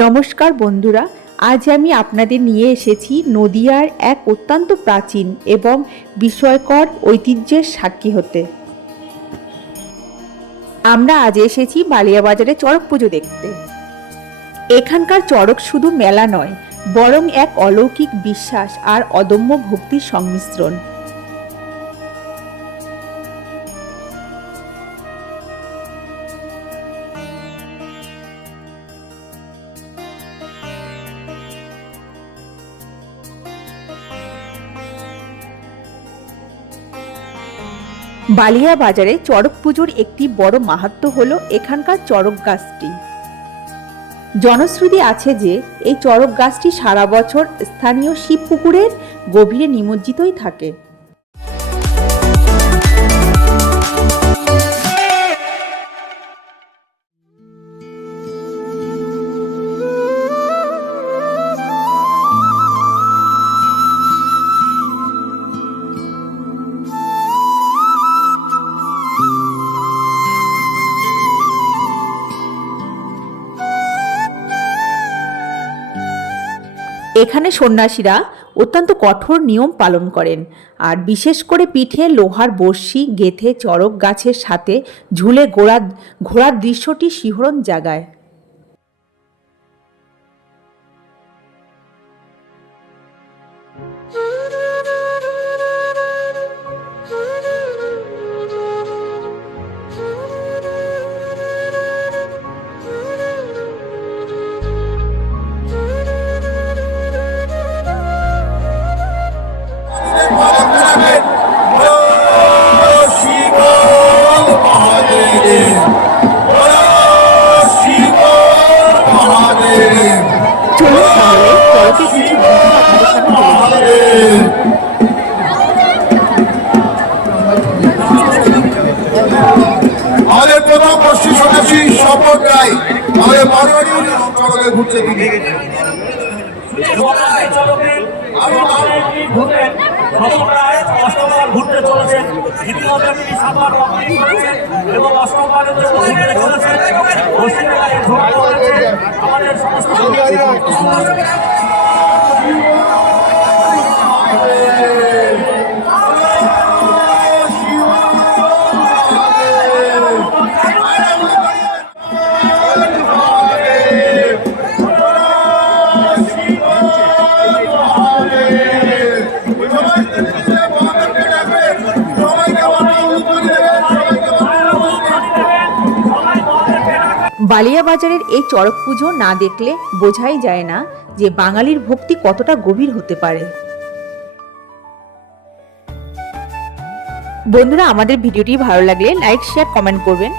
নমস্কার বন্ধুরা, আজ আমি আপনাদের নিয়ে এসেছি নদিয়ার এক অত্যন্ত প্রাচীন এবং বিস্ময়কর ঐতিহ্যের সাক্ষী হতে। আমরা আজ এসেছি বালিয়াবাজারে চড়ক পুজো দেখতে। এখানকার চড়ক শুধু মেলা নয়, বরং এক অলৌকিক বিশ্বাস আর অদম্য ভক্তির সংমিশ্রণ। বালিয়া বাজারে চড়ক পুজোর একটি বড় মাহাত্ম্য হলো এখানকার চড়ক গাছটি। জনশ্রুতি আছে যে এই চড়ক গাছটি সারা বছর স্থানীয় শিব পুকুরের গভীরে নিমজ্জিতই থাকে। এখানে সন্ন্যাসীরা অত্যন্ত কঠোর নিয়ম পালন করেন, আর বিশেষ করে পিঠে লোহার বড়শি গেঁথে চড়ক গাছের সাথে ঝুলে ঘোড়ার দৃশ্যটি শিহরণ জাগায়। চলুন তাহলে চড়কের কিছু আপনাদের সামনে আমাদের প্রথম পশ্চিম সন্ন্যাসী শপথ রায় আমাদের বারোয়ারি চড়কে ঘুরতে ঘুরতে চলেছেন। ইতিমধ্যে তিনি সাতবার কমপ্লিট করেছেন এবং অষ্টমবারের জন্য আমাদের সমস্ত বালিয়া বাজারের এই চড়ক পুজো না দেখলে বোঝাই যায় না যে বাঙালির ভক্তি কতটা গভীর হতে পারে। বন্ধুরা, আমাদের ভিডিওটি ভালো লাগলে লাইক, শেয়ার, কমেন্ট করবেন।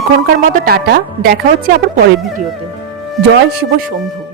এখনকার মতো টাটা, দেখা হচ্ছে আবার পরের ভিডিওতে। জয় শিব শম্ভু।